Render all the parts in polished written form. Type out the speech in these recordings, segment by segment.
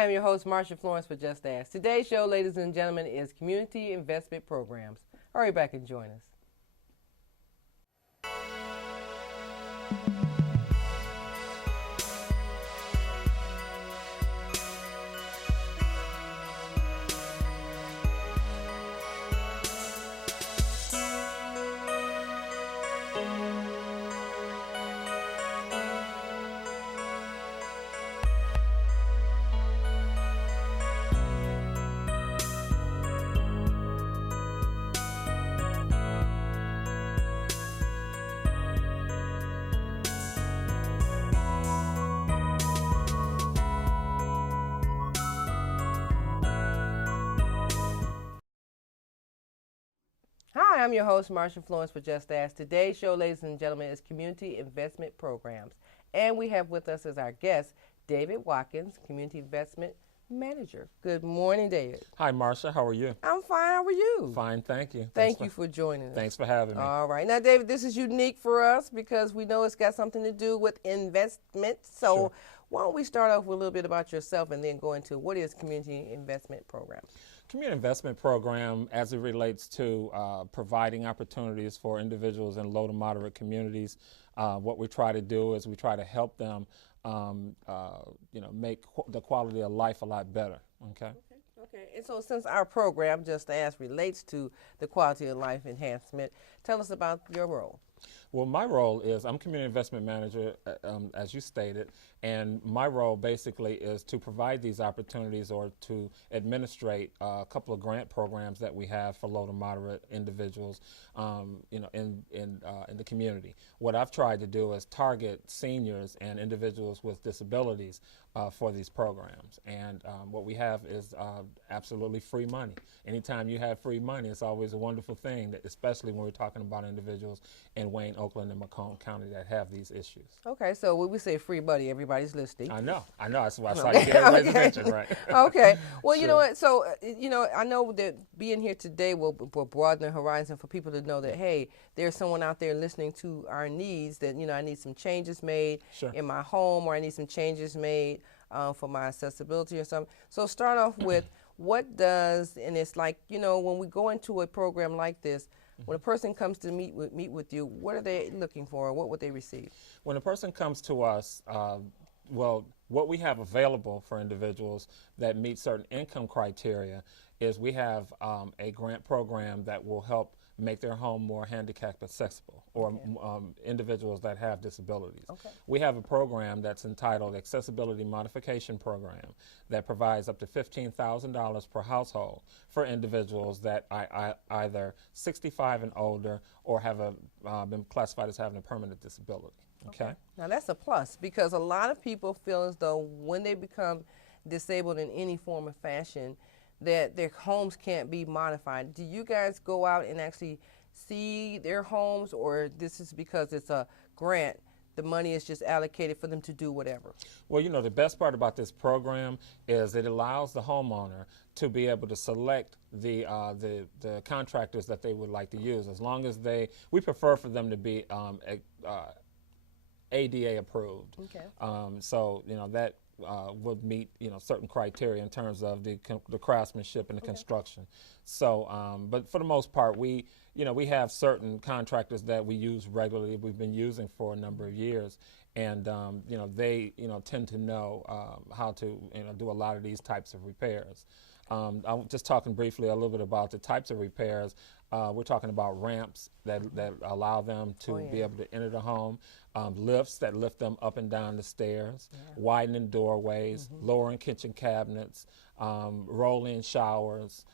Hi, I'm your host, Marsha Florence for Just Ask. Today's show, ladies and gentlemen, is Community Investment Programs. Hurry back and join us. Hi, I'm your host, Marsha Florence for Just Ask. Today's show, ladies and gentlemen, is Community Investment Programs. And we have with us as our guest, David Watkins, Community Investment Manager. Good morning, David. Hi, Marsha. How are you? I'm fine. How are you? Fine, thank you. Thank you for joining us. Thanks for having me. All right. Now, David, this is unique for us because we know it's got something to do with investment. So Sure. why don't we start off with a little bit about yourself and then go into what is Community Investment Programs? Community investment program, as it relates to providing opportunities for individuals in low to moderate communities, what we try to do is we try to help them, make the quality of life a lot better. Okay. Okay, and so since our program, Just Ask, relates to the quality of life enhancement, tell us about your role. Well, my role is I'm community investment manager, as you stated, and my role basically is to provide these opportunities or to administrate a couple of grant programs that we have for low to moderate individuals, in the community. What I've tried to do is target seniors and individuals with disabilities for these programs, and what we have is absolutely free money. Anytime you have free money, it's always a wonderful thing, especially when we're talking about individuals in Wayne, Oakland, and Macomb County that have these issues. Okay, so when we say free money, everybody's listening. I know. That's why I saw you get everybody's attention, right? Okay. Well, Sure. You know what? So, I know that being here today will broaden the horizon for people to know that, hey, there's someone out there listening to our needs that, I need some changes made Sure. in my home, or I need some changes made for my accessibility or something. So start off with what does, and it's like, when we go into a program like this, when a person comes to meet with you, what are they looking for? What would they receive? When a person comes to us, what we have available for individuals that meet certain income criteria is we have a grant program that will help make their home more handicap accessible, or individuals that have disabilities. Okay. We have a program that's entitled Accessibility Modification Program that provides up to $15,000 per household for individuals that are either 65 and older or have been classified as having a permanent disability. Okay. Now that's a plus, because a lot of people feel as though when they become disabled in any form or fashion, that their homes can't be modified. Do you guys go out and actually see their homes, or this is because it's a grant, the money is just allocated for them to do whatever? Well, the best part about this program is it allows the homeowner to be able to select the contractors that they would like to use, as long as we prefer for them to be ADA approved. Okay. So that would meet certain criteria in terms of the craftsmanship and the construction. So, but for the most part, we have certain contractors that we use regularly. We've been using for a number of years, and they tend to know how to do a lot of these types of repairs. I'm just talking briefly a little bit about the types of repairs. We're talking about ramps that allow them to be able to enter the home, lifts that lift them up and down the stairs, widening doorways, lowering kitchen cabinets, roll-in showers,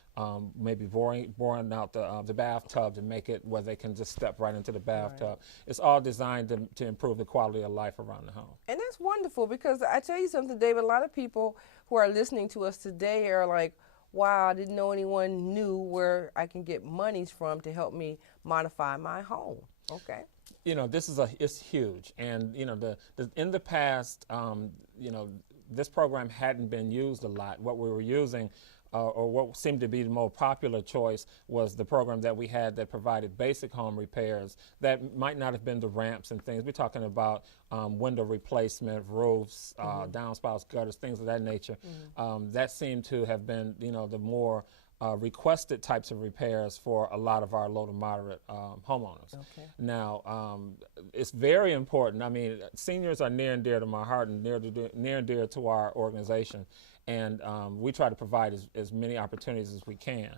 maybe boring out the bathtub to make it where they can just step right into the bathtub. Right. It's all designed to improve the quality of life around the home. And that's wonderful, because I tell you something, David, a lot of people who are listening to us today are like, wow, I didn't know anyone knew where I can get monies from to help me modify my home. Okay. It's huge, and in the past, this program hadn't been used a lot. What we were using or what seemed to be the more popular choice was the program that we had that provided basic home repairs that might not have been the ramps and things. We're talking about window replacement, roofs, downspouts, gutters, things of that nature. That seemed to have been, the more requested types of repairs for a lot of our low to moderate homeowners. Okay. Now, it's very important. I mean, seniors are near and dear to my heart and near and dear to our organization. And we try to provide as many opportunities as we can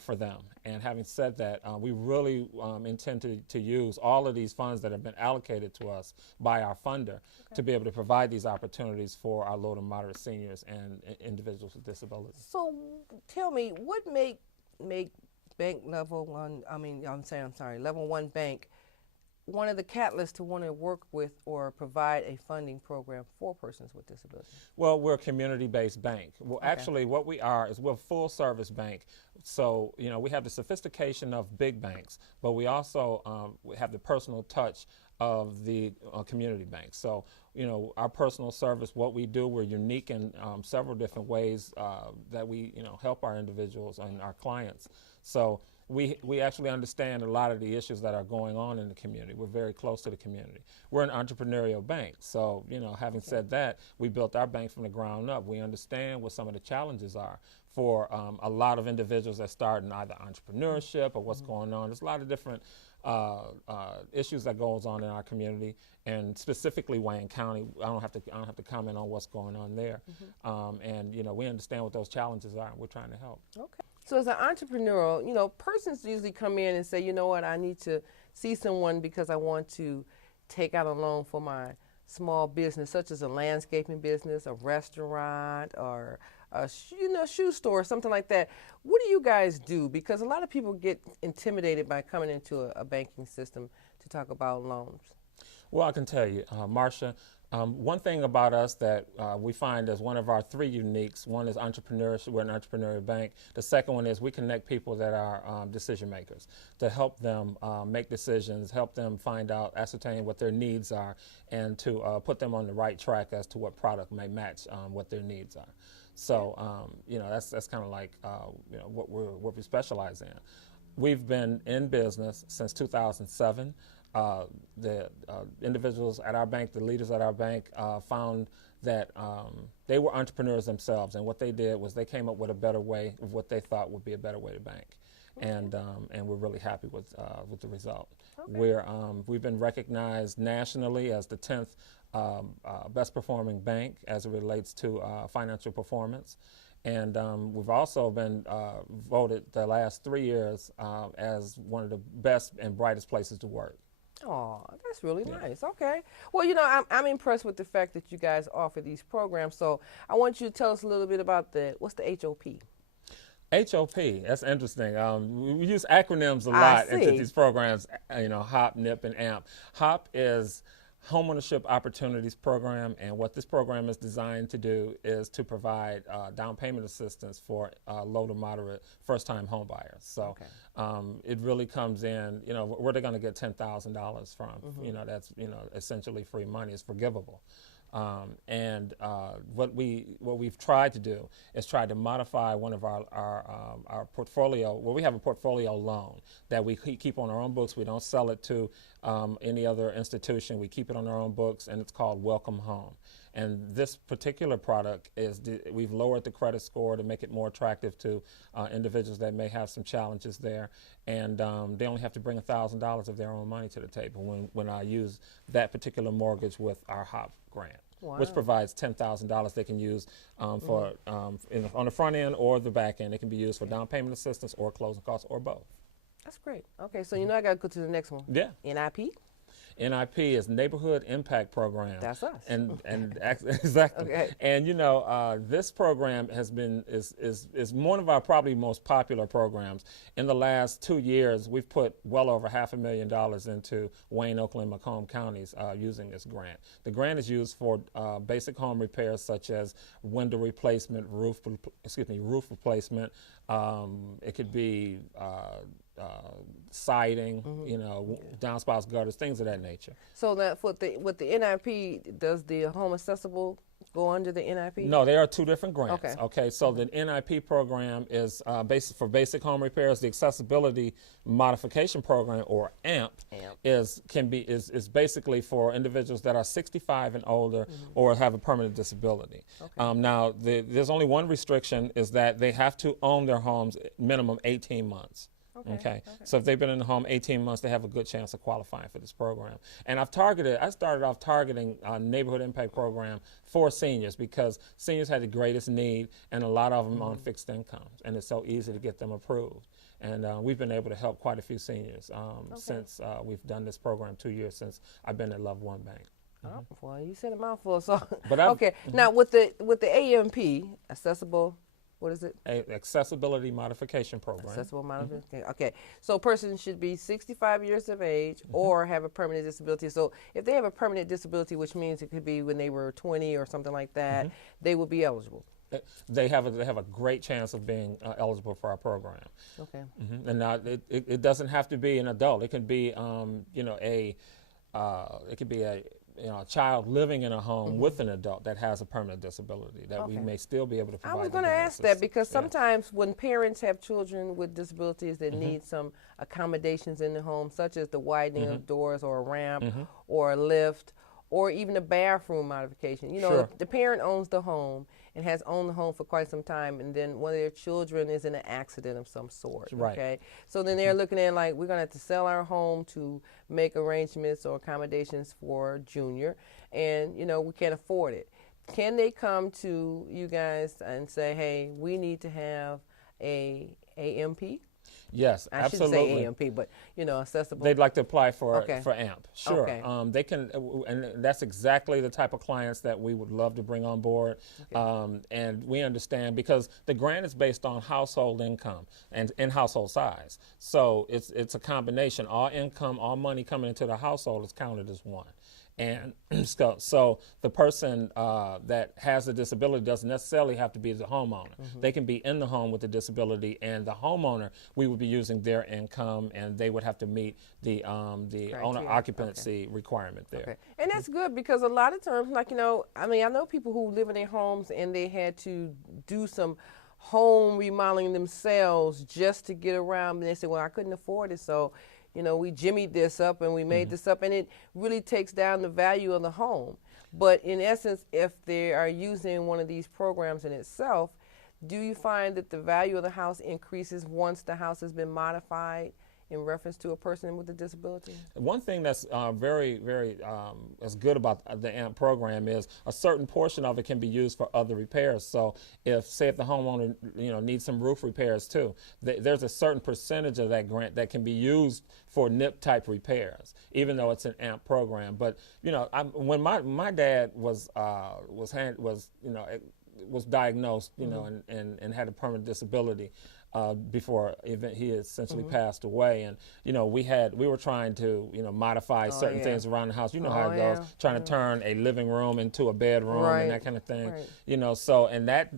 for them. And having said that, we really intend to use all of these funds that have been allocated to us by our funder to be able to provide these opportunities for our low to moderate seniors and individuals with disabilities. So tell me, what make bank level one, level one bank one of the catalysts to want to work with or provide a funding program for persons with disabilities? Well, we're a community-based bank. Well, actually, what we are is we're a full-service bank. So, we have the sophistication of big banks, but we also we have the personal touch of the community bank. So, our personal service, what we do, we're unique in several different ways that we, help our individuals and our clients. So we actually understand a lot of the issues that are going on in the community. We're very close to the community. We're an entrepreneurial bank. So, having said that, we built our bank from the ground up. We understand what some of the challenges are for a lot of individuals that start in either entrepreneurship or what's going on. There's a lot of different issues that goes on in our community, and specifically Wayne County. I don't have to comment on what's going on there. And we understand what those challenges are, and we're trying to help. Okay. So as an entrepreneur, persons usually come in and say, you know what, I need to see someone because I want to take out a loan for my small business, such as a landscaping business, a restaurant, or a shoe store, something like that. What do you guys do? Because a lot of people get intimidated by coming into a banking system to talk about loans. Well, I can tell you, Marcia, one thing about us that we find as one of our three uniques, one is entrepreneurship. We're an entrepreneurial bank. The second one is we connect people that are decision makers to help them make decisions, help them ascertain what their needs are, and to put them on the right track as to what product may match what their needs are. So, that's kind of like what we specialize in. We've been in business since 2007. The individuals at our bank, the leaders at our bank, found that they were entrepreneurs themselves, and what they did was they came up with a better way of what they thought would be a better way to bank, and we're really happy with the result. We've been recognized nationally as the 10th best performing bank as it relates to financial performance. And we've also been voted the last 3 years as one of the best and brightest places to work. Oh, that's really nice. Okay. Well, I'm impressed with the fact that you guys offer these programs. So I want you to tell us a little bit about what's the HOP? HOP, that's interesting. We use acronyms a lot into these programs, HOP, NIP, and AMP. HOP is Homeownership Opportunities Program, and what this program is designed to do is to provide down payment assistance for low to moderate first-time home buyers. So it really comes in, where they're going to get $10,000 from. That's essentially free money. It's forgivable. And what we've tried to do is try to modify one of our portfolio. Well, we have a portfolio loan that we keep on our own books. We don't sell it to any other institution. We keep it on our own books, and it's called Welcome Home. And this particular product we've lowered the credit score to make it more attractive to individuals that may have some challenges there. And they only have to bring $1,000 of their own money to the table when I use that particular mortgage with our HOP grant, which provides $10,000 they can use on the front end or the back end. It can be used for down payment assistance or closing costs or both. That's great. Okay, so I got to go to the next one. Yeah. NIP? NIP is Neighborhood Impact Program. That's us. And exactly. Okay. And this program is one of our probably most popular programs. In the last 2 years, we've put well over $500,000 into Wayne, Oakland, and Macomb counties using this grant. The grant is used for basic home repairs such as window replacement, roof replacement. It could be siding, you know, downspouts, gutters, things of that nature. So that with the NIP, does the home accessible go under the NIP? No, there are two different grants. Okay. Okay, so the NIP program is for basic home repairs. The accessibility modification program, or AMP, is basically for individuals that are 65 and older or have a permanent disability. Okay. Now, there's only one restriction, is that they have to own their homes minimum 18 months. Okay. So if they've been in the home 18 months, they have a good chance of qualifying for this program. And I started off targeting a neighborhood impact program for seniors, because seniors had the greatest need, and a lot of them on fixed incomes, and it's so easy to get them approved. And we've been able to help quite a few seniors since we've done this program 2 years since I've been at Love One Bank. Oh, well, you said a mouthful. So, But okay. Now with the AMP, accessible. What is it? Accessibility modification program. Accessible modification. Okay. So a person should be 65 years of age or have a permanent disability. So if they have a permanent disability, which means it could be when they were 20 or something like that, they will be eligible. They have a great chance of being eligible for our program. Okay. And now it doesn't have to be an adult. It can be you know, a child living in a home with an adult that has a permanent disability that we may still be able to provide. I was going to ask that, because sometimes when parents have children with disabilities that need some accommodations in the home, such as the widening of doors or a ramp or a lift or even a bathroom modification. You know, if the parent owns the home and has owned the home for quite some time, and then one of their children is in an accident of some sort, okay? So then they're looking at, like, we're going to have to sell our home to make arrangements or accommodations for Junior, and, you know, we can't afford it. Can they come to you guys and say, hey, we need to have a AMP? Yes, I absolutely. shouldn't say AMP, but, you know, accessible. They'd like to apply for AMP. Sure. Okay. They can, and that's exactly the type of clients that we would love to bring on board. And we understand, because the grant is based on household income and household size. So it's a combination. All income, all money coming into the household is counted as one. And so the person that has a disability doesn't necessarily have to be the homeowner. They can be in the home with a disability, and the homeowner, we would be using their income, and they would have to meet the owner occupancy requirement there. Okay. And that's good, because a lot of times, like, you know, I mean, I know people who live in their homes and they had to do some home remodeling themselves just to get around, and they say, well, I couldn't afford it, so, you know, we jimmied this up and we made this up, and it really takes down the value of the home. But in essence, if they are using one of these programs in itself, do you find that the value of the house increases once the house has been modified in reference to a person with a disability? One thing that's very, very as good about the AMP program is a certain portion of it can be used for other repairs. So if the homeowner, you know, needs some roof repairs too, there's a certain percentage of that grant that can be used for NIP type repairs, even though it's an AMP program. But, you know, when my dad was diagnosed, you know, and had a permanent disability, before he essentially passed away, and you know, we were trying to, you know, modify certain things around the house. You know how it goes, trying to turn a living room into a bedroom and that kind of thing. You know, so, and that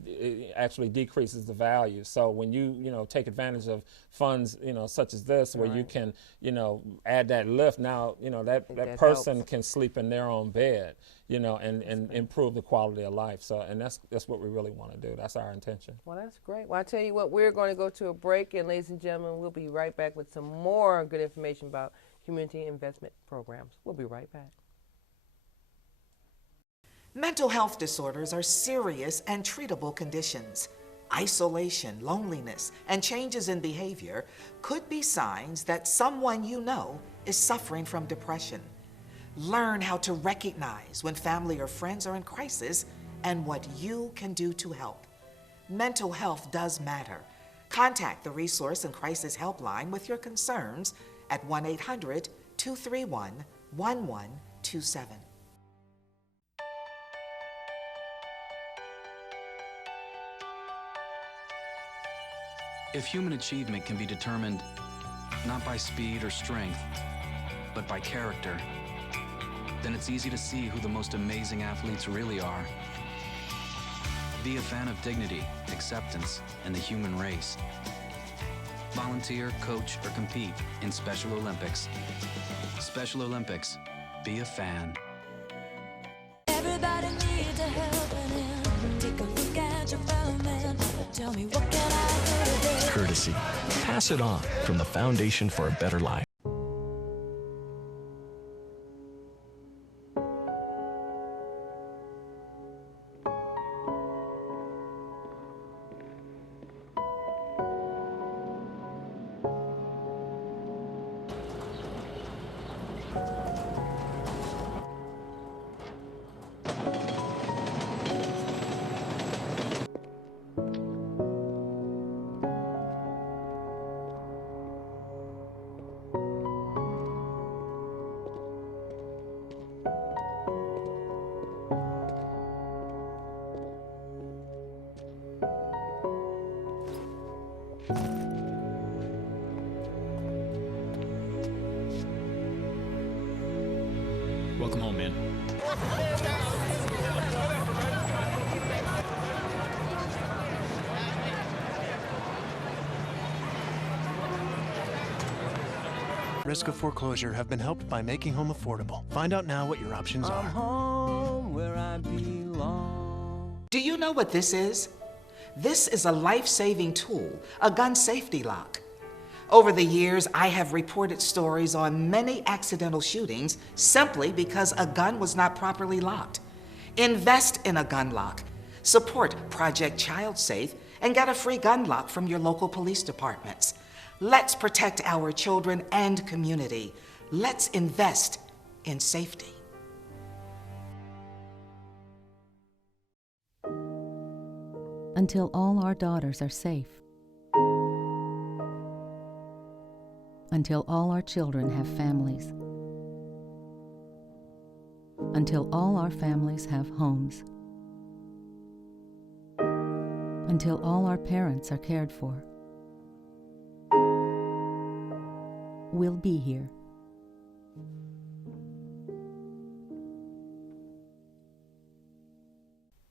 actually decreases the value. So when you know, take advantage of funds, you know, such as this, where you can, you know, add that lift, now, you know, that person helps. Can sleep in their own bed, you know, and improve the quality of life. So, and that's what we really want to do. That's our intention. Well, that's great. Well, I tell you what, we're going to go to a break, and ladies and gentlemen, we'll be right back with some more good information about community investment programs. We'll be right back. Mental health disorders are serious and treatable conditions. Isolation, loneliness, and changes in behavior could be signs that someone you know is suffering from depression. Learn how to recognize when family or friends are in crisis and what you can do to help. Mental health does matter. Contact the Resource and Crisis Helpline with your concerns at 1-800-231-1127. If human achievement can be determined not by speed or strength, but by character, then it's easy to see who the most amazing athletes really are. Be a fan of dignity, acceptance, and the human race. volunteer, coach, or compete in Special Olympics. Special Olympics. Be a fan. Everybody needs a helping hand. Take a look at your fellow man. Tell me, what can I do today? Courtesy. Pass it on from the Foundation for a Better Life. Welcome home, man. Risk of foreclosure have been helped by making home affordable. Find out now what your options are. Home where I belong. Do you know what this is? This is a life-saving tool, a gun safety lock. Over the years, I have reported stories on many accidental shootings simply because a gun was not properly locked. Invest in a gun lock. Support Project Child Safe and get a free gun lock from your local police departments. Let's protect our children and community. Let's invest in safety. Until all our daughters are safe. Until all our children have families. Until all our families have homes. Until all our parents are cared for. We'll be here.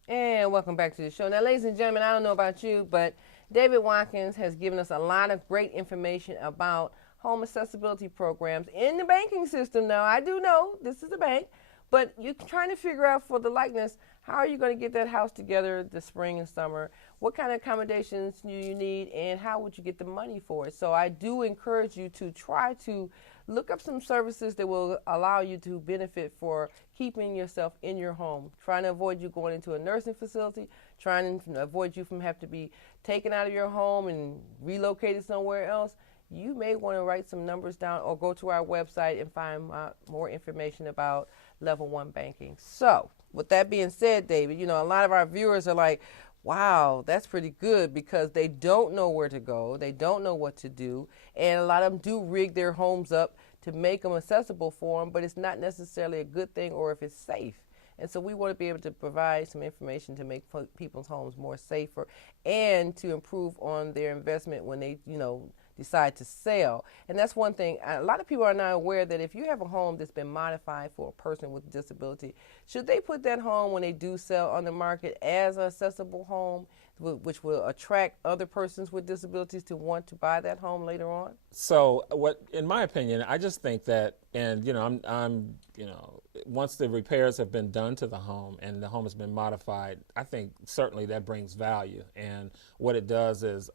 And welcome back to the show. Now, ladies and gentlemen, I don't know about you, but David Watkins has given us a lot of great information about home accessibility programs in the banking system. Now, I do know this is a bank, but you're trying to figure out for the likeness, how are you going to get that house together this spring and summer? What kind of accommodations do you need, and how would you get the money for it? So I do encourage you to try to look up some services that will allow you to benefit for keeping yourself in your home, trying to avoid you going into a nursing facility, trying to avoid you from having to be taken out of your home and relocated somewhere else. You may want to write some numbers down or go to our website and find more information about Level 1 banking. So with that being said, David, you know, a lot of our viewers are like, wow, that's pretty good, because they don't know where to go. They don't know what to do. And a lot of them do rig their homes up to make them accessible for them, but it's not necessarily a good thing or if it's safe. And so we want to be able to provide some information to make people's homes more safer and to improve on their investment when they, you know, decide to sell. And that's one thing. A lot of people are not aware that if you have a home that's been modified for a person with a disability, should they put that home when they do sell on the market as an accessible home, which will attract other persons with disabilities to want to buy that home later on? So what, in my opinion, I just think that, and you know, I'm you know, once the repairs have been done to the home and the home has been modified, I think certainly that brings value. And what it does is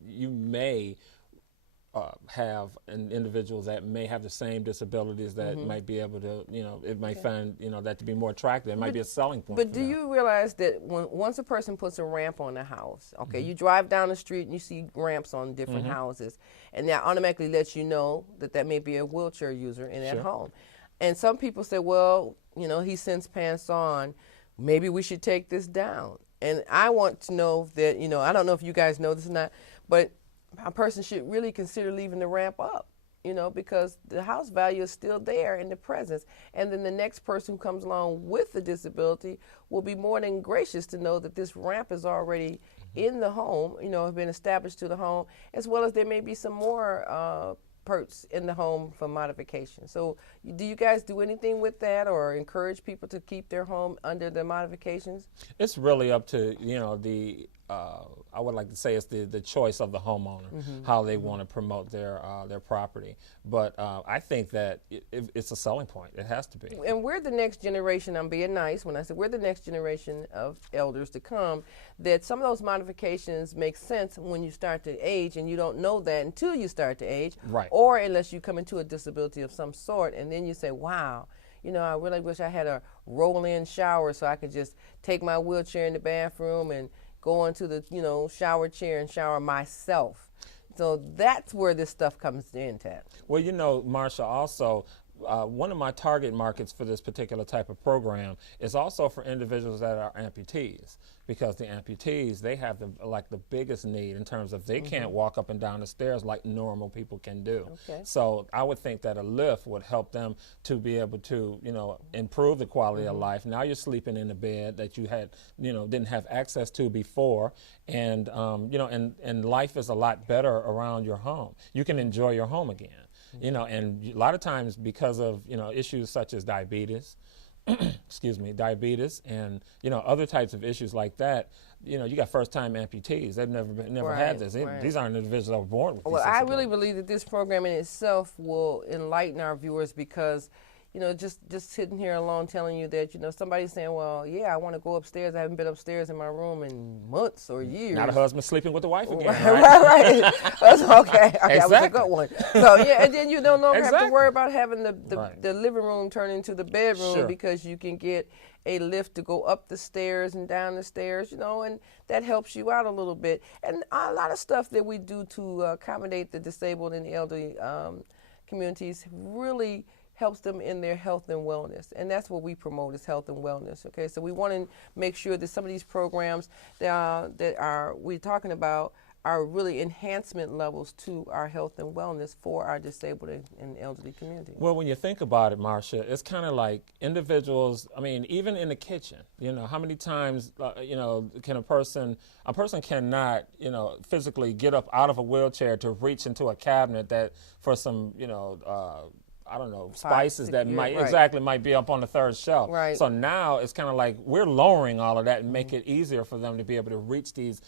you may have individuals that may have the same disabilities that might be able to, you know, it might find, you know, that to be more attractive. It might be a selling point. But do you realize that once a person puts a ramp on a house, okay, you drive down the street and you see ramps on different houses, and that automatically lets you know that that may be a wheelchair user in that home. And some people say, well, you know, he since passed on, maybe we should take this down. And I want to know that, you know, I don't know if you guys know this or not, but a person should really consider leaving the ramp up, you know, because the house value is still there in the presence. And then the next person who comes along with the disability will be more than gracious to know that this ramp is already in the home, you know, been established to the home, as well as there may be some more perks in the home for modification. So do you guys do anything with that or encourage people to keep their home under the modifications? It's really up to, I would like to say it's the choice of the homeowner, how they want to promote their property. But I think that it's a selling point. It has to be. And we're the next generation, I'm being nice when I say we're the next generation of elders to come, that some of those modifications make sense when you start to age, and you don't know that until you start to age. Right. Or unless you come into a disability of some sort, and then you say, wow, I really wish I had a roll-in shower so I could just take my wheelchair in the bathroom and go into the, shower chair and shower myself. So that's where this stuff comes into. Well, Marsha, also, one of my target markets for this particular type of program is also for individuals that are amputees, because the amputees, they have the biggest need in terms of they can't walk up and down the stairs like normal people can do. Okay. So I would think that a lift would help them to be able to, improve the quality of life. Now you're sleeping in a bed that you had, didn't have access to before, and and life is a lot better around your home. You can enjoy your home again. And a lot of times because of, issues such as diabetes, diabetes and, other types of issues like that, you got first-time amputees. They've never had this. Right. These aren't individuals that were born with these Well, I disabilities. really believe that this program in itself will enlighten our viewers, because just sitting here alone telling you that, somebody's saying, well, yeah, I want to go upstairs. I haven't been upstairs in my room in months or years. Not a husband sleeping with the wife again, right? That's okay. That was a Exactly. good one. So, yeah, and then you no longer have to Exactly. worry about having the Right. living room turn into the bedroom, Sure. because you can get a lift to go up the stairs and down the stairs, and that helps you out a little bit. And a lot of stuff that we do to accommodate the disabled and the elderly communities really helps them in their health and wellness. And that's what we promote, is health and wellness. Okay, so we want to make sure that some of these programs that we're talking about are really enhancement levels to our health and wellness for our disabled and elderly community. Well, when you think about it, Marsha, it's kind of like individuals, even in the kitchen, how many times, can a person cannot, physically get up out of a wheelchair to reach into a cabinet that for some, spices that might be up on the third shelf. Right. So now it's kind of like we're lowering all of that and make it easier for them to be able to reach these,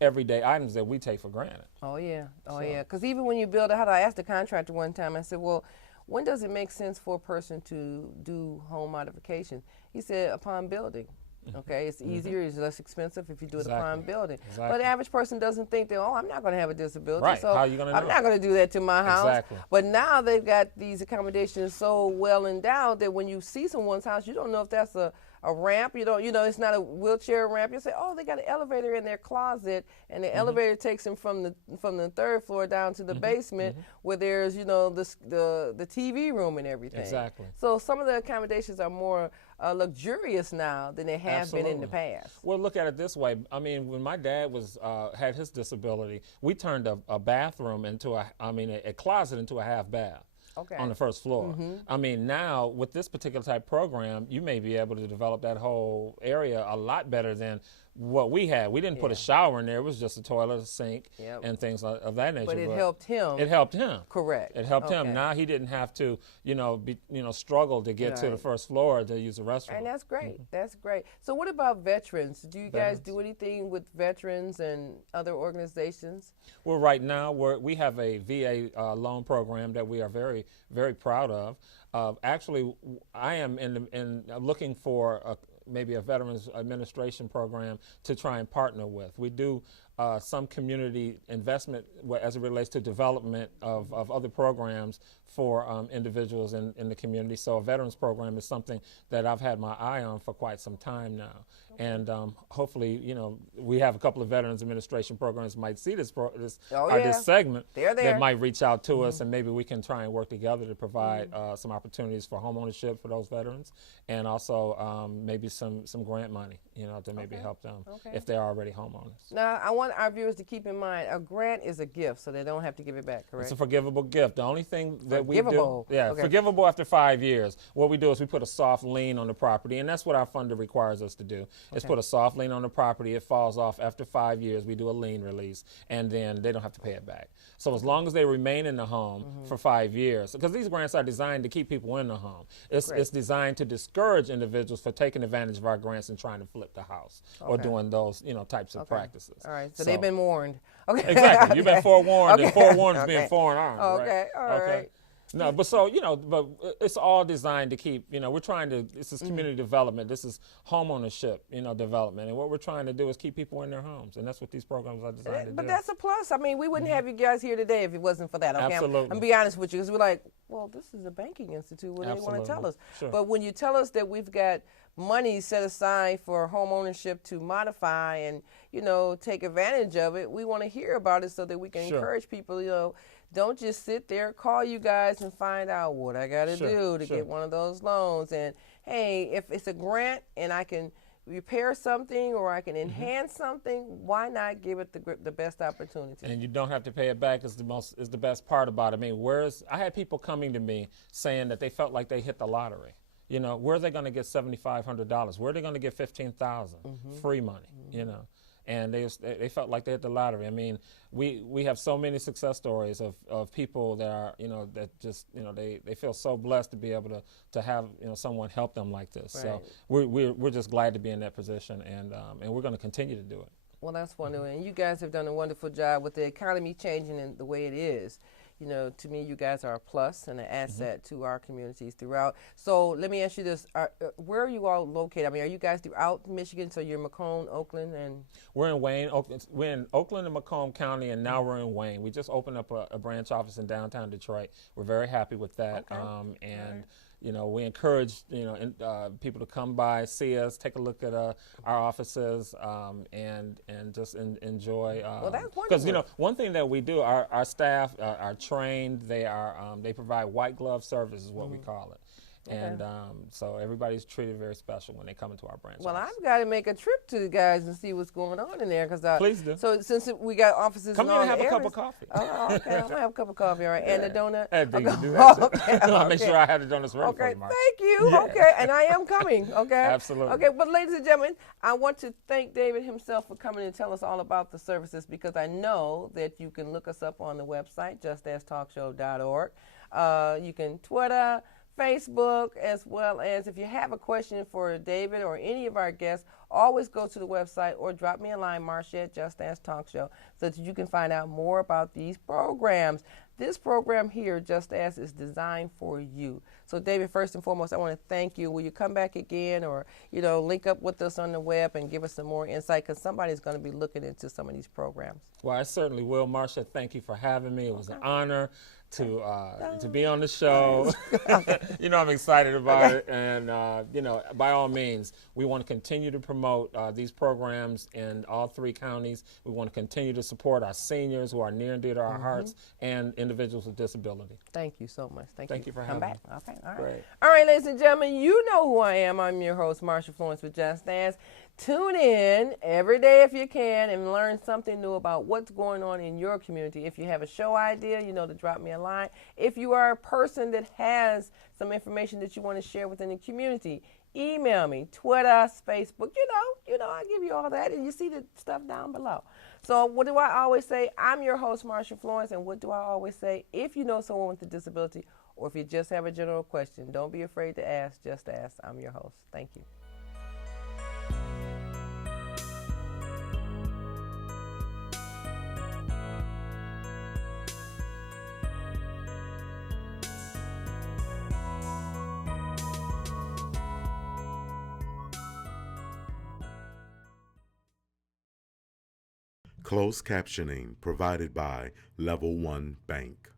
everyday items that we take for granted. Oh, yeah. Yeah. Because even when you build a house, I asked the contractor one time, I said, well, when does it make sense for a person to do home modification? He said, upon building. Okay, it's easier, it's less expensive if you do it upon building. Exactly. But the average person doesn't think that, I'm not going to have a disability, Right. so How are you gonna I'm know? not going to do that to my house. Exactly. But now they've got these accommodations so well endowed that when you see someone's house, you don't know if that's a ramp, it's not a wheelchair ramp. You say, oh, they got an elevator in their closet, and the elevator takes them from the third floor down to the basement, where there's, the TV room and everything. Exactly. So some of the accommodations are more luxurious now than they have been in the past. Well, look at it this way. When my dad had his disability, we turned a bathroom into a closet into a half bath. Okay. On the first floor. Now with this particular type program, you may be able to develop that whole area a lot better than what we had. We didn't put a shower in there. It was just a toilet, a sink, and things of that nature. But it helped him. It helped him. Correct. It helped him. Now he didn't have to, struggle to get to the first floor to use the restroom. And that's great. That's great. So what about veterans? Do you guys do anything with veterans and other organizations? Well, right now we have a VA loan program that we are very, very proud of. Actually, I am in looking for maybe a Veterans Administration program to try and partner with. We do some community investment as it relates to development of other programs for individuals in the community. So a veterans program is something that I've had my eye on for quite some time now. And hopefully, we have a couple of Veterans Administration programs might see this segment that might reach out to us, and maybe we can try and work together to provide some opportunities for home ownership for those veterans, and also maybe some grant money to maybe help them Okay. if they're already homeowners. Now, I want our viewers to keep in mind, a grant is a gift, so they don't have to give it back, correct? It's a forgivable gift. The only thing that we do, Forgivable. Okay. forgivable after 5 years. What we do is we put a soft lien on the property, and that's what our funder requires us to do. Is put a soft lien on the property. It falls off after 5 years. We do a lien release, and then they don't have to pay it back. So as long as they remain in the home for 5 years, because these grants are designed to keep people in the home. It's designed to discourage individuals for taking advantage of our grants and trying to flip the house or doing those types of practices. All right, so they've been warned. Okay. Exactly. You've been forewarned, and forewarned is being forearmed. Okay, right? all right. No, but but it's all designed to keep, we're trying to, this is community development, this is home ownership, development, and what we're trying to do is keep people in their homes, and that's what these programs are designed to do. But that's a plus. I mean, we wouldn't have you guys here today if it wasn't for that. Okay? Absolutely. I'm be honest with you, because we're like, well, this is a banking institute. What do they want to tell us? Sure. But when you tell us that we've got money set aside for home ownership to modify and, take advantage of it, we want to hear about it so that we can encourage people, don't just sit there, call you guys and find out what I got to do to get one of those loans. And, hey, if it's a grant and I can repair something or I can enhance something, why not give it the best opportunity? And you don't have to pay it back is the best part about it. I mean, I had people coming to me saying that they felt like they hit the lottery. Where are they going to get $7,500? Where are they going to get $15,000 free money? And they felt like they hit the lottery. I mean, we have so many success stories of people that are, that just, they feel so blessed to be able to have, someone help them like this. Right. So we're just glad to be in that position, and we're going to continue to do it. Well, that's wonderful, and you guys have done a wonderful job with the economy changing in the way it is. To me, you guys are a plus and an asset to our communities throughout. So let me ask you this. Where are you all located? I mean, are you guys throughout Michigan? So you're Macomb, Oakland, and? We're in Wayne. We're in Oakland and Macomb County, and now we're in Wayne. We just opened up a branch office in downtown Detroit. We're very happy with that. Okay. We encourage people to come by, see us, take a look at our offices, and just enjoy. Well, that's wonderful. Because one thing that we do, our staff are trained. They provide white glove service, is what we call it. Okay. And so everybody's treated very special when they come into our branch. Well, office. I've got to make a trip to you guys and see what's going on in there. Please do. So since we got offices come in all in and have the a areas, cup of coffee. Oh, okay. I'm going to have a cup of coffee, all right. And a donut? You can do that, too. Okay. I'll make sure I have the donuts ready for you, Mark. Thank you. Yeah. Okay, and I am coming, okay? Absolutely. Okay, but ladies and gentlemen, I want to thank David himself for coming and tell us all about the services, because I know that you can look us up on the website, justastalkshow.org. You can Twitter, Facebook, as well as if you have a question for David or any of our guests, always go to the website or drop me a line, Marcia at Just Ask Talk Show, so that you can find out more about these programs. This program here, Just Ask, is designed for you. So, David, first and foremost, I want to thank you. Will you come back again or, link up with us on the web and give us some more insight, because somebody's going to be looking into some of these programs. Well, I certainly will, Marcia. Thank you for having me. It was an honor to be on the show. I'm excited about it, and by all means, we want to continue to promote these programs in all 3 counties. We want to continue to support our seniors who are near and dear to our hearts, and individuals with disability. Thank you so much. Thank you for having me. Okay, all right. Great. All right, ladies and gentlemen, you know who I am. I'm your host, Marcia Florence with Just Ask. Tune in every day if you can and learn something new about what's going on in your community. If you have a show idea, to drop me a line. If you are a person that has some information that you want to share within the community, email me, Twitter, Facebook, I give you all that, and you see the stuff down below. So what do I always say? I'm your host, Marcia Florence, and what do I always say? If you know someone with a disability, or if you just have a general question, don't be afraid to ask. Just ask. I'm your host. Thank you. Closed captioning provided by Level 1 Bank.